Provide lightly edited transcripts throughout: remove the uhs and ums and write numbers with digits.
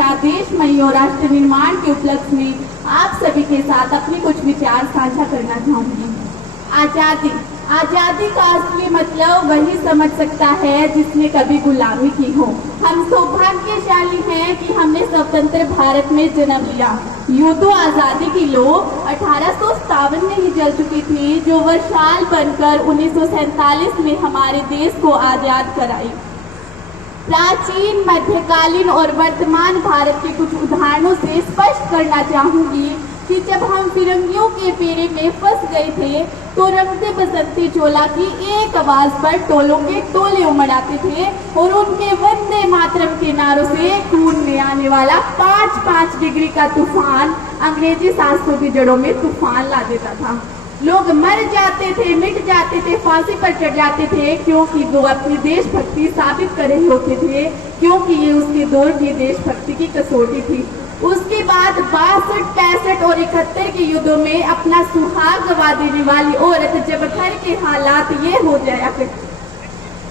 हमेशा देशमय और राष्ट्र निर्माण के उपलक्ष्य में आप सभी के साथ अपने कुछ विचार साझा करना चाहूंगी। आजादी आजादी का असली मतलब वही समझ सकता है जिसने कभी गुलामी की हो। हम सौभाग्यशाली हैं कि हमने स्वतंत्र भारत में जन्म लिया। यूं तो आजादी की लो 1857 में ही जल चुकी थी, जो वर्षाल बनकर 1947 में हमारे देश को आजाद कराई। प्राचीन, मध्यकालीन और वर्तमान भारत के कुछ उदाहरणों से स्पष्ट करना चाहूंगी कि जब हम फिरंगियों के फेरे में फंस गए थे तो रंगते बसंती चोला की एक आवाज पर टोलों के टोले उमड़ आते थे और उनके वंदे मातरम के नारों से खून में आने वाला 5-5 डिग्री का तूफान अंग्रेजी शास्त्रों की जड़ों में तूफान ला देता था। लोग मर जाते थे, मिट जाते थे, फांसी पर चढ़ जाते थे, क्योंकि वो अपनी देशभक्ति साबित कर रहे होते थे, क्योंकि ये उसके दौर की देशभक्ति की कसौटी थी। उसके बाद 62, 65 और 71 के युद्धों में अपना सुहाग गवा देने वाली औरत जब घर के हालात ये हो जाया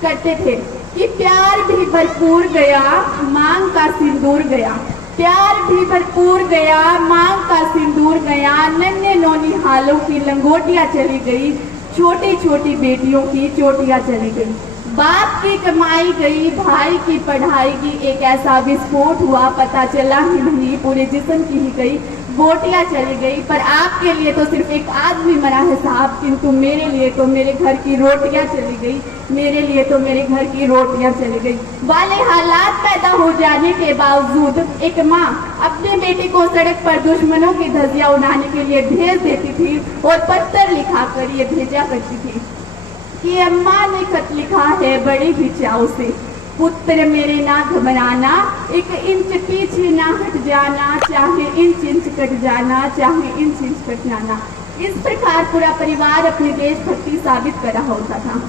करते थे कि प्यार भी भरपूर गया, मांग का सिंदूर गया। प्यार भी भरपूर गया, मांग का सिंदूर गया, नन्हे नौनी हालों की लंगोटियां चली गई, छोटी छोटी बेटियों की चोटियां चली गई। बाप की कमाई गई, भाई की पढ़ाई की एक ऐसा विस्फोट हुआ, पता चला ही नहीं पूरे जिस्म की ही गई, बोटियां चली गई। पर आपके लिए तो सिर्फ एक आदमी मरा है साहब, किंतु मेरे लिए तो मेरे घर की रोटियां चली गई, मेरे लिए तो मेरे घर की रोटियां चली गई वाले हालात पैदा हो जाने के बावजूद एक माँ अपने बेटे को सड़क पर दुश्मनों की धज्जियां उड़ाने के लिए भेज देती थी और पत्थर लिखाकर ये भेजा करती थी कि अम्मा ने खत लिखा है बड़े ही चाव से, पुत्र मेरे ना घबराना, 1 इंच पीछे ना हट जाना, चाहे इंच कट जाना, चाहे इंच कट जाना। इस प्रकार पूरा परिवार अपनी देशभक्ति साबित कर रहा होता था।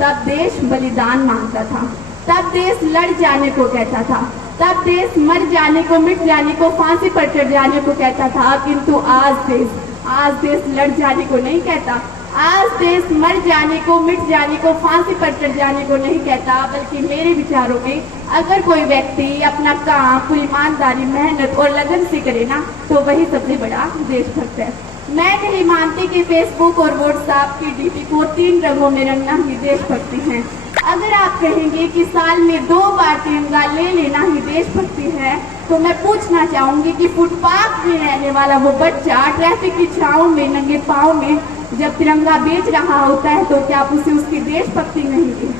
तब देश बलिदान मांगता था, तब देश लड़ जाने को कहता था, तब देश मर जाने को, मिट जाने को, फांसी पर चढ़ जाने को कहता था। किंतु आज देश लड़ जाने को नहीं कहता, आज देश मर जाने को, मिट जाने को, फांसी पर चढ़ जाने को नहीं कहता, बल्कि मेरे विचारों में अगर कोई व्यक्ति अपना काम पूरी ईमानदारी, मेहनत और लगन से करे ना, तो वही सबसे बड़ा देशभक्त है। मैं नहीं मानती कि फेसबुक और व्हाट्सएप की डीपी को 3 रंगों में रंगना ही देशभक्ति है। अगर आप कहेंगे कि साल में 2 बार तिरंगा ले लेना ही देशभक्ति है, तो मैं पूछना चाहूंगी कि फुटपाथ में रहने वाला वो बच्चा ट्रैफिक की छांव में नंगे पाँव में जब तिरंगा बेच रहा होता है, तो क्या आप उसे उसकी देशभक्ति नहीं है?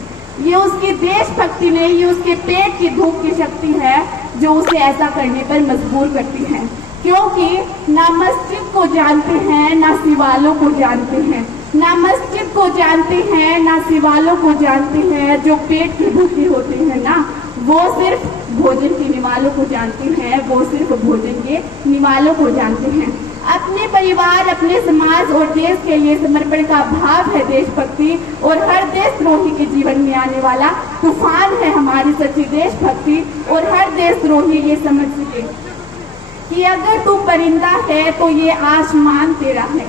ये उसकी देशभक्ति नहीं, ये उसके पेट की भूख की शक्ति है जो उसे ऐसा करने पर मजबूर करती है। क्योंकि ना मस्जिद को जानते हैं, ना शिवालों को जानते हैं, ना मस्जिद को जानते हैं, ना शिवालों को जानते हैं। जो पेट की भूखे होते हैं ना, वो सिर्फ भोजन के निवालों को जानते हैं, वो सिर्फ भोजन के निवालों को जानते हैं। अपने परिवार, अपने समाज और देश के लिए समर्पण का भाव है देशभक्ति, और हर देशद्रोही के जीवन में आने वाला तूफान है हमारी सच्ची देशभक्ति। और हर देशद्रोही ये समझ सके कि अगर तू परिंदा है तो ये आसमान तेरा है,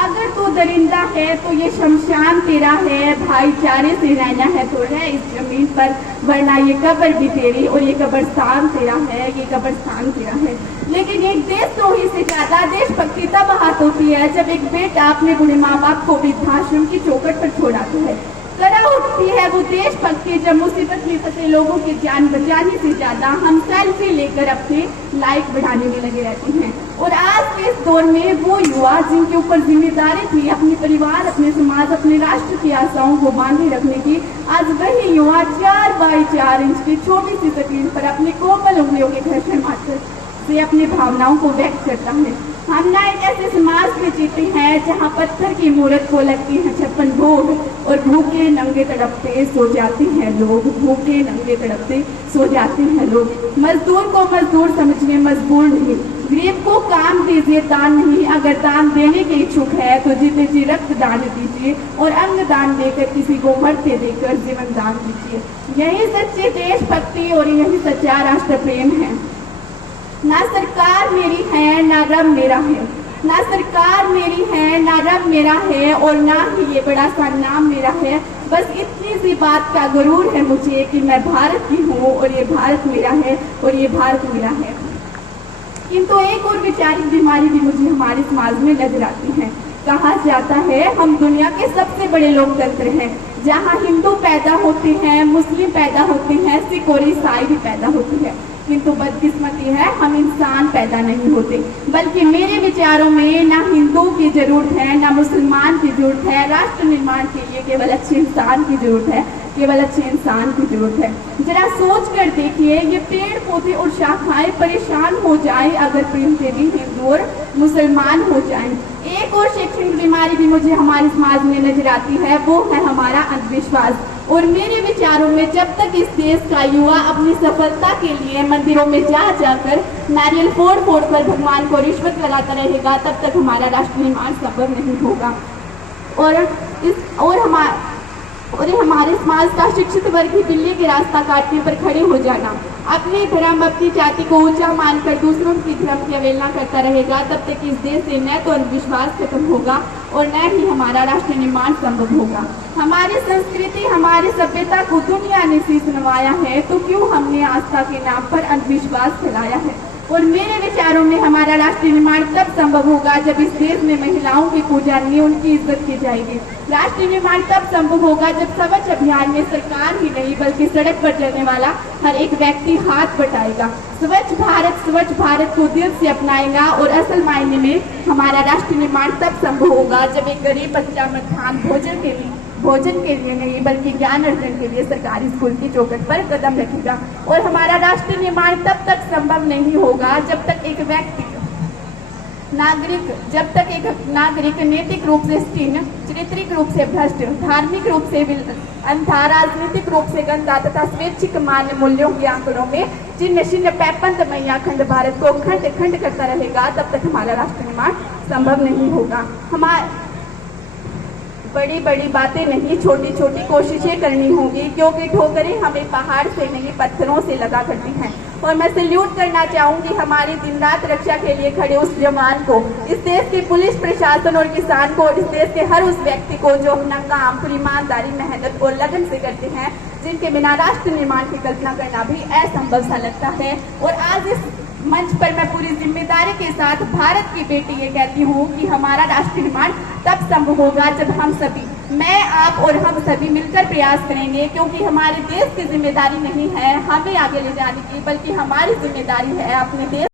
अगर तू दरिंदा है तो ये शमशान तेरा है। भाईचारे से रहना है तो रह इस जमीन पर, वरना ये कब्र भी तेरी और ये कब्रस्तान तेरा है, ये कब्रस्तान तेरा है। लेकिन एक देशद्रोही से ज्यादा देशभक्ति तब हाथ होती है जब एक बेटा अपने बूढ़े माँ बाप को वृद्धाश्रम की चौखट पर छोड़ाता है। करा उठती है वो देशभक्ति जब मुसीबत में फंसे लोगों की जान बचाने से ज्यादा हम सेल्फी लेकर अपने लाइक बढ़ाने में लगे रहते हैं। और आज के इस दौर में वो युवा जिनके ऊपर जिम्मेदारी थी अपने परिवार, अपने समाज, अपने राष्ट्र की आशाओं को बांधे रखने की, आज वही युवा 4x4 इंच की छोटी सी स्क्रीन पर अपने कोमल उंगलियों के घर्षण मात्र से अपने भावनाओं को व्यक्त करता है। हम ना एक ऐसे समाज में जीते हैं जहाँ पत्थर की मूर्त को लगती है 56 भोग और भूखे नंगे तड़पते सो जाते हैं लोग, भूखे नंगे तड़पते सो जाते हैं लोग। मजदूर को मजदूर समझने मजबूर नहीं, गरीब को काम दीजिए दान नहीं। अगर दान देने के इच्छुक है तो जीते जी रक्त दान दीजिए और अंग दान देकर किसी को मरते देकर जीवन दान दीजिए। यही सच्ची देशभक्ति और यही सच्चा राष्ट्र प्रेम है। ना सरकार मेरी है ना रब मेरा है, ना सरकार मेरी है ना रब मेरा है, और ना ही ये बड़ा सा नाम मेरा है। बस इतनी सी बात का गुरूर है मुझे कि मैं भारत की हूँ और ये भारत मेरा है और ये भारत मेरा है। किंतु एक और वैचारिक बीमारी भी मुझे हमारे समाज में नजर आती है। कहा जाता है हम दुनिया के सबसे बड़े लोकतंत्र हैं, जहां हिंदू पैदा होते हैं, मुस्लिम पैदा होते हैं, सिख और ईसाई भी पैदा होती है, किंतु बदकिस्मती है हम इंसान पैदा नहीं होते। बल्कि मेरे विचारों में ना हिंदू की जरूरत है, ना मुसलमान की जरूरत है। राष्ट्र निर्माण के लिए केवल अच्छे इंसान की जरूरत है, केवल अच्छे इंसान की जरूरत है। जरा सोच कर देखिए, ये पेड़ पौधे और शाखाएं परेशान हो जाए अगर प्रेम से भी हिंदू और मुसलमान हो जाएं। एक और शैक्षणिक बीमारी भी मुझे हमारे समाज में नजर आती है, वो है हमारा अंधविश्वास। और मेरे विचारों में जब तक इस देश का युवा अपनी सफलता के लिए मंदिरों में जा जाकर नारियल फोड़ फोड़ कर भगवान को रिश्वत लगाता रहेगा, तब तक हमारा राष्ट्र निर्माण संभव नहीं होगा। और हमारे समाज का शिक्षित वर्ग ही बिल्ली के रास्ता काटने पर खड़े हो जाना, अपने धर्म अपनी जाति को ऊंचा मानकर दूसरों की धर्म की अवहेलना करता रहेगा, तब तक इस देश से न तो अंधविश्वास खत्म होगा और न ही हमारा राष्ट्र निर्माण संभव होगा। हमारी संस्कृति, हमारी सभ्यता को दुनिया ने शीश नवाया है, तो क्यों हमने आस्था के नाम पर अंधविश्वास फैलाया है। और मेरे विचारों में हमारा राष्ट्र निर्माण तब संभव होगा जब इस देश में महिलाओं की पूजा नहीं, उनकी इज्जत की जाएगी। राष्ट्र निर्माण तब संभव होगा जब स्वच्छ अभियान में सरकार ही नहीं बल्कि सड़क पर चलने वाला हर एक व्यक्ति हाथ बटाएगा, स्वच्छ भारत को दिल से अपनाएगा। और असल मायने में हमारा राष्ट्र निर्माण तब संभव होगा जब एक गरीब बच्चा मध्याह्न भोजन के लिए नहीं बल्कि ज्ञान अर्जन के लिए सरकारी स्कूल की चौखट पर कदम रखेगा। और हमारा राष्ट्र निर्माण तब तक संभव नहीं होगा जब तक एक नागरिक नैतिक रूप से स्टीन, चारित्रिक रूप से भ्रष्ट, धार्मिक रूप से अंधा, राजनीतिक रूप से गंदा तथा स्वैच्छिक मान्य मूल्यों के आंकड़ों में चिन्ह चिन्ह पैपंद मैया खंड भारत को खंड खंड करता रहेगा, तब तक हमारा राष्ट्र निर्माण संभव नहीं होगा। बड़ी बड़ी बातें नहीं, छोटी छोटी कोशिशें करनी होगी, क्योंकि ठोकरें हमें पहाड़ से नहीं पत्थरों से लगा करती हैं। और मैं सैल्यूट करना चाहूंगी हमारी दिन रात रक्षा के लिए खड़े उस जवान को, इस देश के पुलिस प्रशासन और किसान को, और इस देश के हर उस व्यक्ति को जो अपना काम पूरी ईमानदारी, मेहनत और लगन से करते हैं, जिनके बिना राष्ट्र निर्माण की कल्पना करना भी असंभव सा लगता है। और आज इस मंच पर मैं पूरी जिम्मेदारी के साथ भारत की बेटी ये कहती हूँ कि हमारा राष्ट्र निर्माण तब संभव होगा जब हम सभी, मैं, आप और हम सभी मिलकर प्रयास करेंगे, क्योंकि हमारे देश की जिम्मेदारी नहीं है हमें आगे ले जाने की, बल्कि हमारी जिम्मेदारी है अपने देश